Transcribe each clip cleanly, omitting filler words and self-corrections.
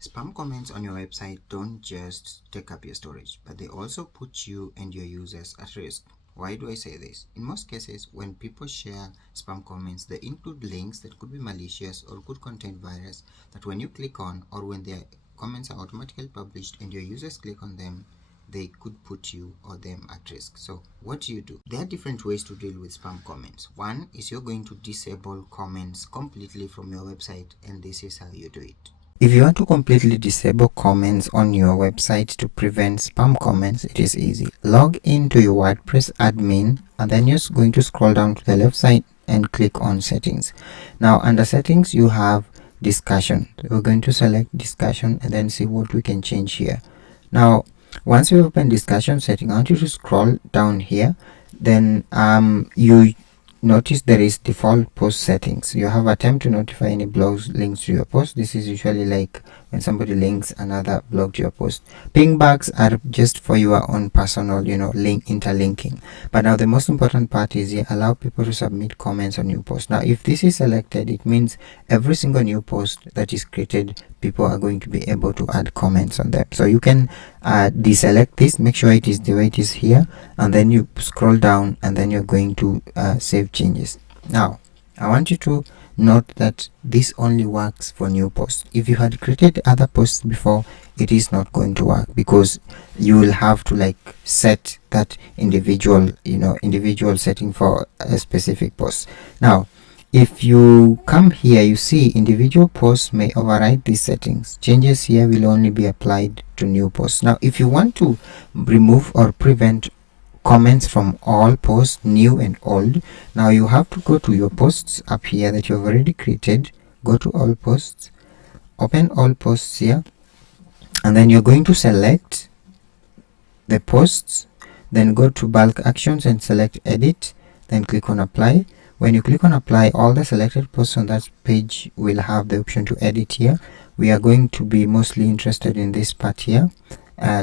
Spam comments on your website don't just take up your storage, but they also put you and your users at risk. Why do I say this? In most cases, when people share spam comments, they include links that could be malicious or could contain virus that when you click on, or when their comments are automatically published and your users click on them, they could put you or them at risk. So what do? There are different ways to deal with spam comments. One is you're going to disable comments completely from your website, and this is how you do it. If you want to completely disable comments on your website to prevent spam comments, it is easy. Log into your WordPress admin and then you're going to scroll down to the left side and click on settings. Now under settings you have discussion. So we're going to select discussion and then see what we can change here. Now once you open discussion setting, I want you to scroll down here. Then you notice there is default post settings. You have attempt to notify any blogs links to your post. This is usually like when somebody links another blog to your post. Pingbags are just for your own personal, link interlinking. But now the most important part is you allow people to submit comments on new posts. Now if this is selected, it means every single new post that is created, people are going to be able to add comments on them. So you can deselect this, make sure it is the way it is here, and then you scroll down and then you're going to save changes. Now I want you to note that this only works for new posts. If you had created other posts before, it is not going to work because you will have to set that individual setting for a specific post. Now if you come here, you see individual posts may override these settings. Changes here will only be applied to new posts. Now if you want to remove or prevent comments from all posts, new and old, now you have to go to your posts up here that you've already created. Go to all posts, open all posts here, and then you're going to select the posts, then go to bulk actions and select edit, then click on apply. When you click on apply, all the selected posts on that page will have the option to edit here. We are going to be mostly interested in this part here,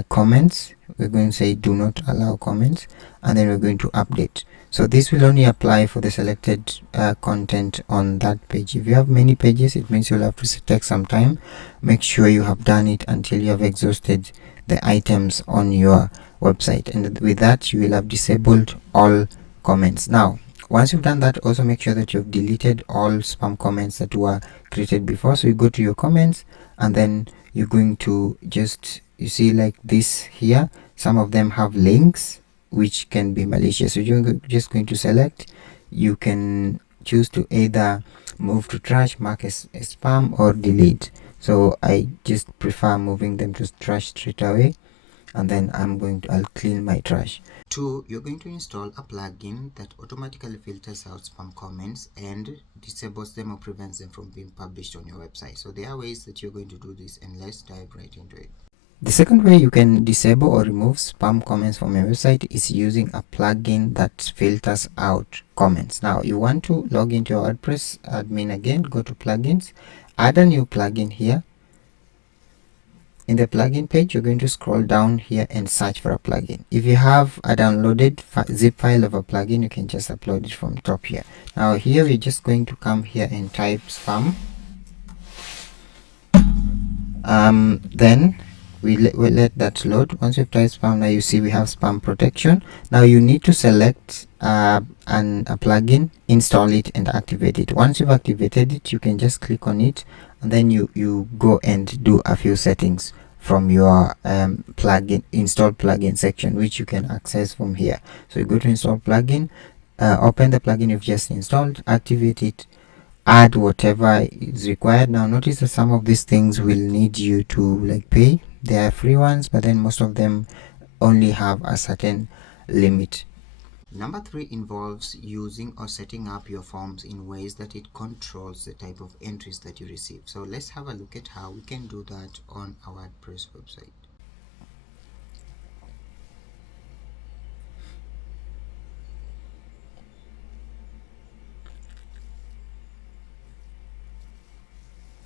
comments. We're going to say do not allow comments, and then we're going to update. So this will only apply for the selected content on that page. If you have many pages, it means you'll have to take some time. Make sure you have done it until you have exhausted the items on your website, and with that you will have disabled all comments. Now once you've done that, also make sure that you've deleted all spam comments that were created before. So you go to your comments and then you're going to you see like this here, some of them have links which can be malicious. So you're just going to select, you can choose to either move to trash, mark as spam, or delete. So I just prefer moving them to trash straight away, and then I'll clean my trash. 2, you're going to install a plugin that automatically filters out spam comments and disables them or prevents them from being published on your website. So there are ways that you're going to do this, and let's dive right into it. The second way you can disable or remove spam comments from your website is using a plugin that filters out comments. Now you want to log into your WordPress admin again, go to plugins, add a new plugin here. In the plugin page, you're going to scroll down here and search for a plugin. If you have a downloaded zip file of a plugin, you can just upload it from top here. Now here we're just going to come here and type spam. Then we'll let that load. Once you've typed spam, now you see we have spam protection. Now you need to select a plugin, install it, and activate it. Once you've activated it, you can just click on it, and then you go and do a few settings from your install plugin section, which you can access from here. So you go to install plugin, open the plugin you've just installed, activate it, add whatever is required. Now notice that some of these things will need you to pay. They are free ones, but then most of them only have a certain limit. Number 3 involves using or setting up your forms in ways that it controls the type of entries that you receive. So let's have a look at how we can do that on our WordPress website.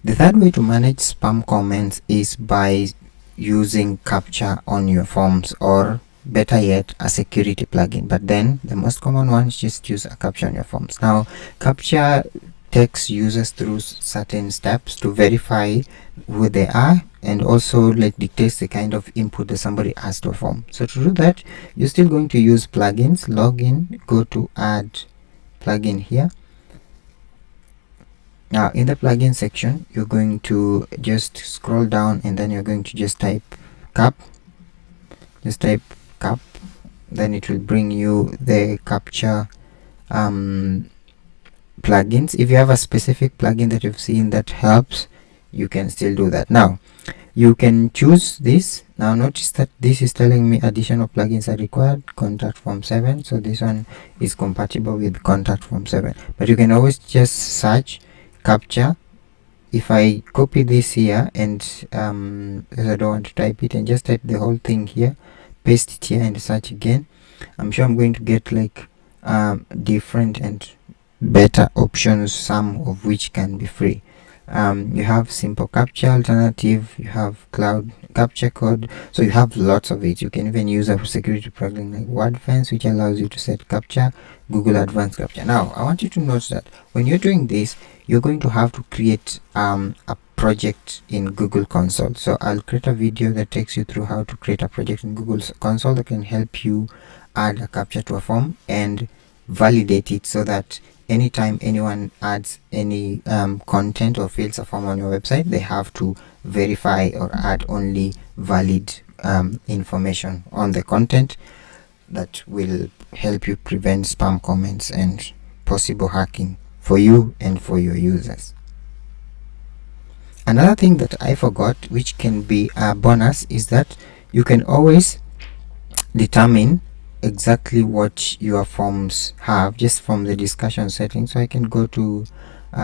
The third way to manage spam comments is by using captcha on your forms, or better yet, a security plugin. But then the most common one is just use a captcha on your forms. Now captcha takes users through certain steps to verify who they are, and also like dictates the kind of input that somebody has to perform. So to do that, you're still going to use plugins. Log in, go to add plugin here. Now in the plugin section, you're going to just scroll down, and then you're going to just type cap. Just type cap, then it will bring you the capture plugins. If you have a specific plugin that you've seen that helps, you can still do that. Now you can choose this. Now notice that this is telling me additional plugins are required, contact form 7. So this one is compatible with contact form 7, but you can always just search capture. If I copy this here and because I don't want to type it, and just type the whole thing here, paste it here and search again, I'm sure I'm going to get like different and better options, some of which can be free. You have simple capture alternative, you have cloud capture code, so you have lots of it. You can even use a security plugin like WordFence, which allows you to set capture, Google Advanced Capture. Now I want you to note that when you're doing this, you're going to have to create a project in Google Console. So I'll create a video that takes you through how to create a project in Google Console that can help you add a capture to a form and validate it, so that anytime anyone adds any content or fills a form on your website, they have to verify or add only valid information on the content. That will help you prevent spam comments and possible hacking for you and for your users. Another thing that I forgot, which can be a bonus, is that you can always determine exactly what your forms have just from the discussion settings. So I can go to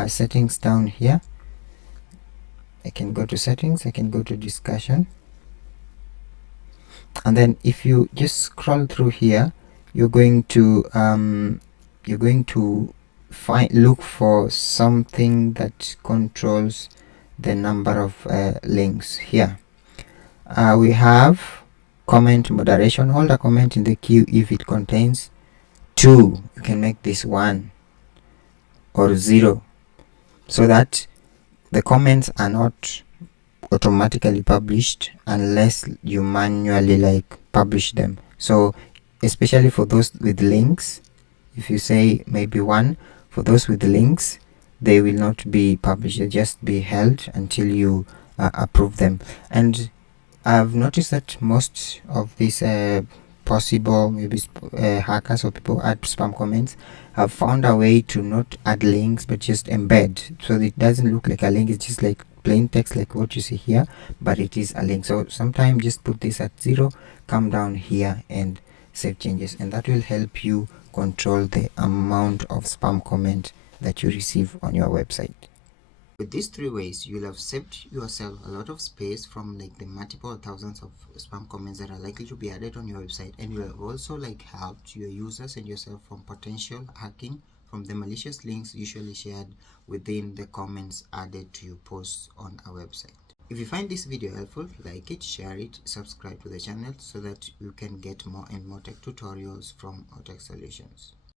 settings down here. I can go to settings, I can go to discussion, and then if you just scroll through here, you're going to look for something that controls the number of links. Here we have comment moderation. Hold a comment in the queue if it contains 2. You can make this 1 or 0, so that the comments are not automatically published unless you manually like publish them. So especially for those with links, if you say maybe 1, for those with links, they will not be published, they just be held until you approve them. And I've noticed that most of these possible maybe hackers or people add spam comments have found a way to not add links but just embed, so it doesn't look like a link, it's just like plain text like what you see here, but it is a link. So sometimes just put this at 0, come down here and save changes, and that will help you control the amount of spam comment that you receive on your website. With these 3 ways, you'll have saved yourself a lot of space from like the multiple thousands of spam comments that are likely to be added on your website, and you have also like helped your users and yourself from potential hacking from the malicious links usually shared within the comments added to your posts on our website. If you find this video helpful, like it, share it, subscribe to the channel so that you can get more and more tech tutorials from Owtech Solutions.